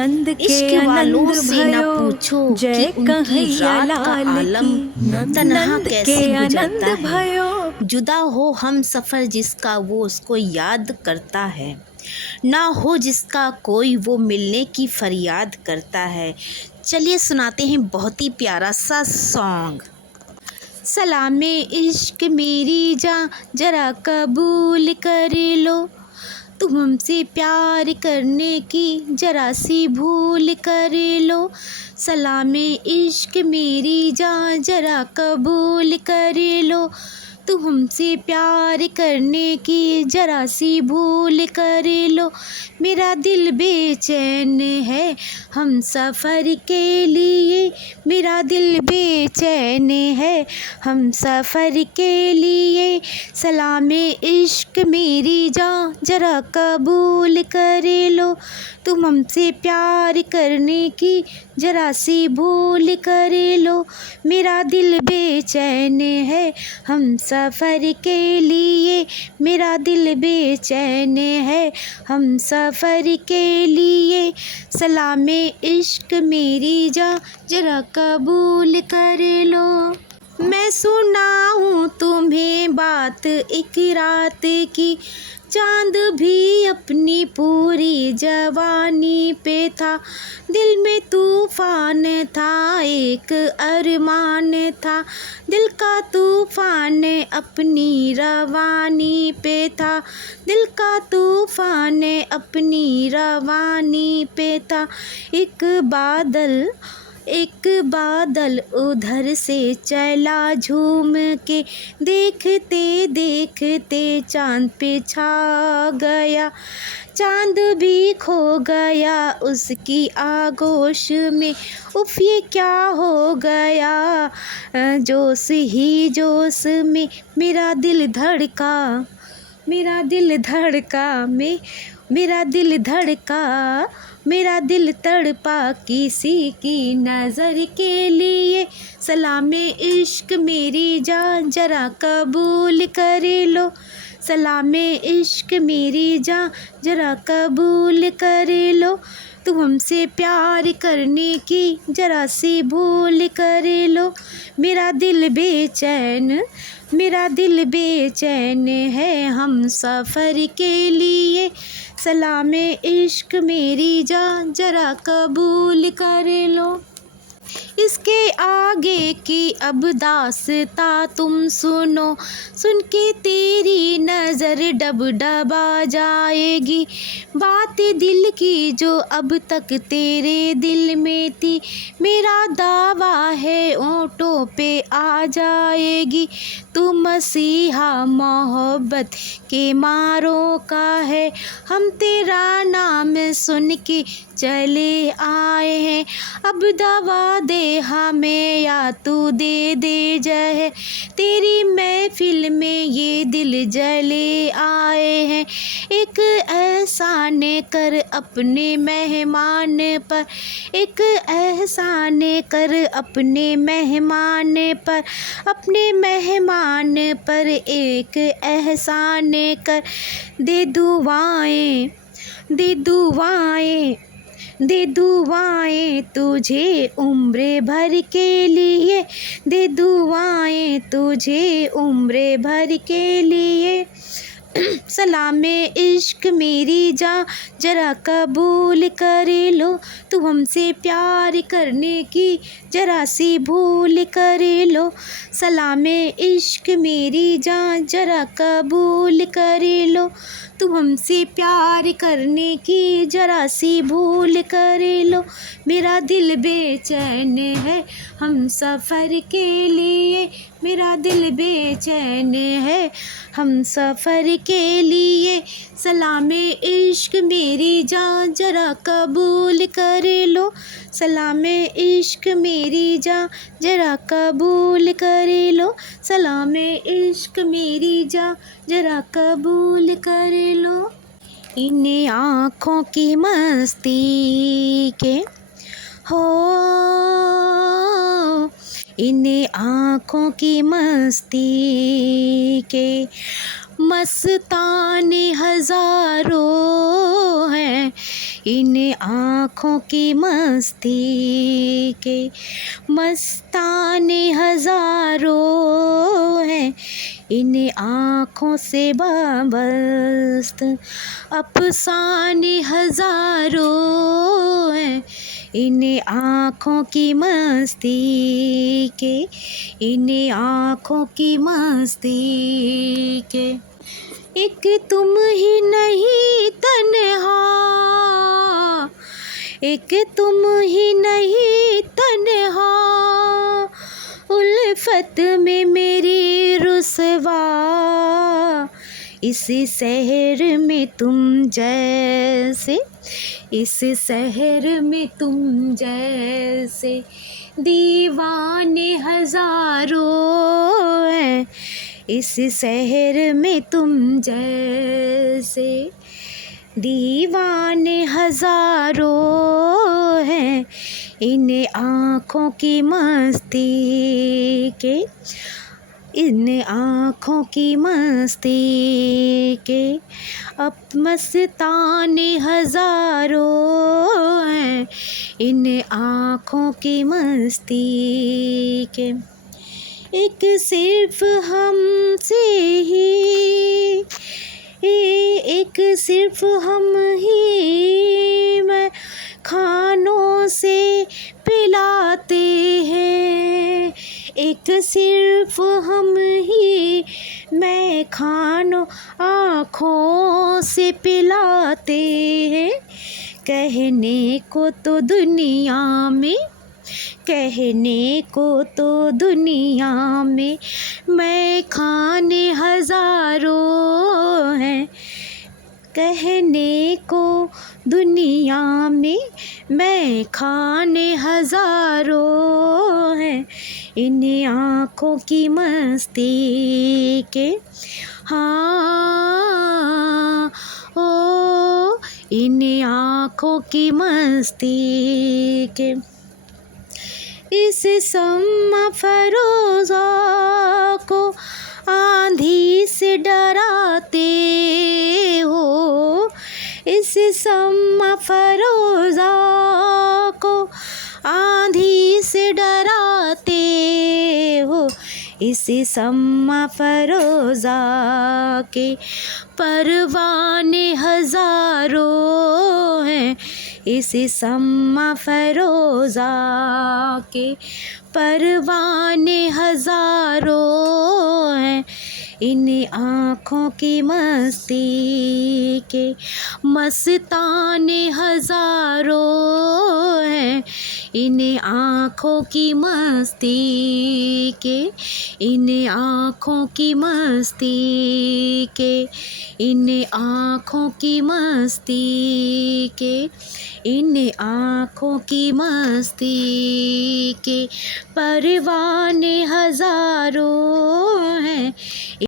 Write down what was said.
आनंद के इश्क वालों आनंद से न भयो, पूछो कि जय उनकी कन्हैया रात का लाल आलम की। तन्हा नंद के कैसे आनंद गुजरता है। भयो, जुदा हो हम सफ़र जिसका वो उसको याद करता है, ना हो जिसका कोई वो मिलने की फरियाद करता है। चलिए सुनाते हैं बहुत ही प्यारा सा सॉन्ग। सलामे इश्क मेरी जान जरा कबूल कर लो, तुम हमसे प्यार करने की जरा सी भूल कर लो। सलामे इश्क मेरी जान जरा कबूल कर लो, तुम हमसे प्यार करने की जरा सी भूल कर लो। मेरा दिल बेचैन है हम सफ़र के लिए, मेरा दिल बेचैन है हम सफ़र के लिए। सलामे इश्क मेरी जान जरा कबूल कर लो, तुम हमसे प्यार करने की जरा सी भूल कर लो। मेरा दिल बेचैन है हम सफ़र के लिए, मेरा दिल बेचैन है हम सफ़र के लिए। सलामे इश्क मेरी जान जरा कबूल कर लो। मैं सुनाऊँ तुम्हें बात एक रात की, चाँद भी अपनी पूरी जवानी पे था, दिल में तूफ़ान था एक अरमान था, दिल का तूफ़ान अपनी रवानी पे था, दिल का तूफ़ान अपनी रवानी पे था। एक बादल उधर से चला झूम के, देखते देखते चाँद पे छा गया, चाँद भी खो गया उसकी आगोश में। उफ ये क्या हो गया, जोश ही जोश में मेरा दिल धड़का, मेरा दिल धड़का में मेरा दिल धड़का, मेरा दिल तड़पा किसी की नज़र के लिए। सलामे इश्क मेरी जान जरा कबूल कर लो, सलामे इश्क मेरी जान जरा कबूल कर लो, तुम हमसे प्यार करने की जरा सी भूल कर लो। मेरा दिल बेचैन, मेरा दिल बेचैन है हम सफ़र के लिए। सलामे इश्क मेरी जान जरा कबूल कर लो। इसके आगे की अब दास्तां तुम सुनो, सुन के तेरी नज़र डबडबा जाएगी, बात दिल की जो अब तक तेरे दिल में थी, मेरा दावा है ओंठों पे आ जाएगी। तू मसीहा मोहब्बत के मारों का है, हम तेरा नाम सुन के चले आए हैं, अब दवा दे हमें या तू दे दे जह, तेरी महफिल में ये दिल जले आए हैं। एक एहसान कर अपने मेहमान पर, एक एहसान कर अपने मेहमान पर, अपने मेहमान पर एक एहसान कर। दे दुआएं, दे दुआएं, दे दुआएं तुझे उम्र भर के लिए, दे दुआएं तुझे उम्र भर के लिए। सलामे इश्क मेरी जान जरा कबूल कर लो, तू हमसे प्यार करने की जरा सी भूल कर लो। सलामे इश्क मेरी जान जरा कबूल कर लो, तू हमसे प्यार करने की जरा सी भूल कर लो। मेरा दिल बेचैन है हम सफ़र के लिए, मेरा दिल बेचैन है हम सफ़र के लिए। सलामे इश्क मेरी जान जरा कबूल कर लो, सलामे इश्क मेरी जान जरा कबूल कर लो, सलामे इश्क मेरी जान जरा कबूल कर लो। इन आँखों की मस्ती के हो, इन आँखों की मस्ती के मस्ताने हजारों हैं इन आँखों की मस्ती के, मस्ताने हजारों हैं इन आँखों से वाबस्त, अफसाने हजारों हैं इन आँखों की मस्ती के, इन आँखों की मस्ती के। एक तुम ही नहीं तन्हा, एक तुम ही नहीं तन्हा, उल्फत में मेरी रुसवा, इस शहर में तुम जैसे, इस शहर में तुम जैसे दीवाने हजारों हैं, इस शहर में तुम जैसे दीवाने हजारों हैं इन आँखों की मस्ती के, इन आँखों की मस्ती के। अब मस्ताने हजारों हैं इन आँखों की मस्ती के। एक सिर्फ हमसे ही, एक सिर्फ हम ही मैं खानों से पिलाते हैं, एक सिर्फ हम ही मैं खानों आँखों से पिलाते हैं। कहने को तो दुनिया में, कहने को तो दुनिया में मैं खाने हजारों हैं, कहने को दुनिया में मैं खाने हजारों हैं इन आँखों की मस्ती के। हाँ ओ इन आँखों की मस्ती के। इस सम्मा फरोज़ा को आंधी से डराते हो, इस सम्मा फरोज़ा को आंधी से डराते हो, इस सम्मा फरोज़ा के परवाने हजारों हैं, इस सम्मा फरोज़ा के परवाने हजारों हैं इन आँखों की मस्ती के। मस्ताने हजारों हैं इन आँखों की मस्ती के, इन आँखों की मस्ती के, इन आँखों की मस्ती के, इन आँखों की मस्ती के परवाने हजारों हैं।